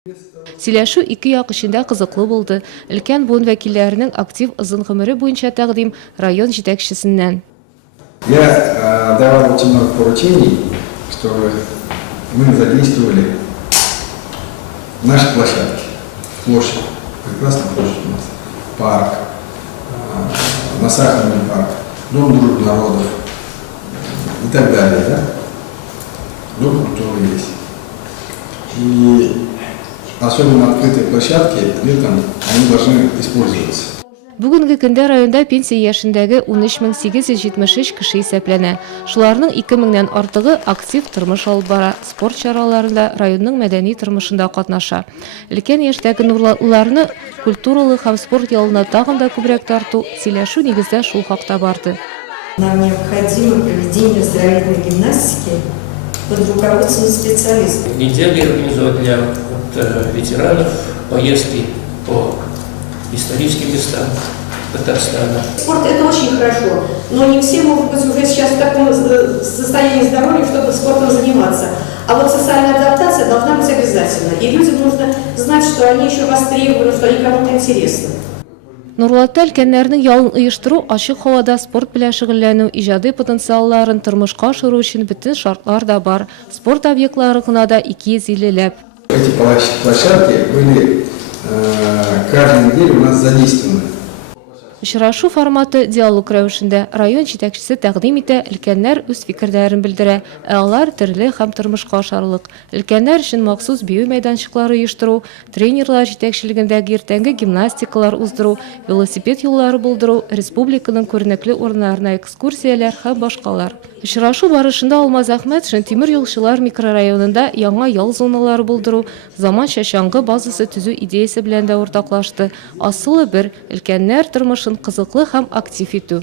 Сөйләшү ике як эчендә кызыклы булды. Өлкән буын вәкилләренең актив озын гомере буенча тәкъдим район җитәкчесеннән. Я давал очень много поручений, чтобы мы задействовали наши площадки. Площадь, прекрасная площадь у нас, парк, на Сахарный парк, Дом дружбы народов и так далее, да? Дом культуры есть. И особенно открытые площадки летом, они должны использоваться. Бүгенге көндә районда пенсия яшендәге 13873 кеше исәпләнә. Шуларның 2000ннән артыгы актив тормыш алып бара. Спорт чараларында районның мәдәни тормышында катнаша. Өлкән яшьтәге нурлыларны культуралы һәм спорт ялына тагын да күбрәк тарту сөйләшү нигездә шул хакта барды. Нам необходимо проведение оздоровительной гимнастики под руководством специалистов. Недели организовать для ветеранов поездки по историческим местам Татарстана. Спорт – это очень хорошо, но не все могут быть уже сейчас в таком состоянии здоровья, чтобы спортом заниматься. А вот социальная адаптация должна быть обязательно. И людям нужно знать, что они еще востребованы, что они кому-то интересны. Нурлатта өлкәннәрнең ялын оештыру, ачык һавада спорт белән шөгыльләнү, иҗади потенциалларын тормышка ашыру өчен бөтен шартлар да бар. Спорт объектлары гына да 250-ләп. Эти площадки были каждую неделю у нас задействованы. Очрашу форматы диалог рәвешендә район җитәкчесе тәкъдим итә, өлкәннәр үз фикерләрен белдерә, ә алар төрле һәм тормышка ашарлык. Өлкәннәр өчен махсус бию мәйданчыклары оештыру, тренерлар җитәкчелегендәге иртәнге гимнастикалар уздыру, велосипед юллары булдыру, республиканың күренекле урыннарына экскурсияләр һәм башкалар. Очрашу барышында Алмаз Әхмәтшин тимер юлчылар микрорайонында яңа ял зоналары булдыру, заманча чаңгы базасы төзү идеясе белән дә уртаклашты. Асылы бер өлкәннәр тормышын кызыклы һәм актив итү.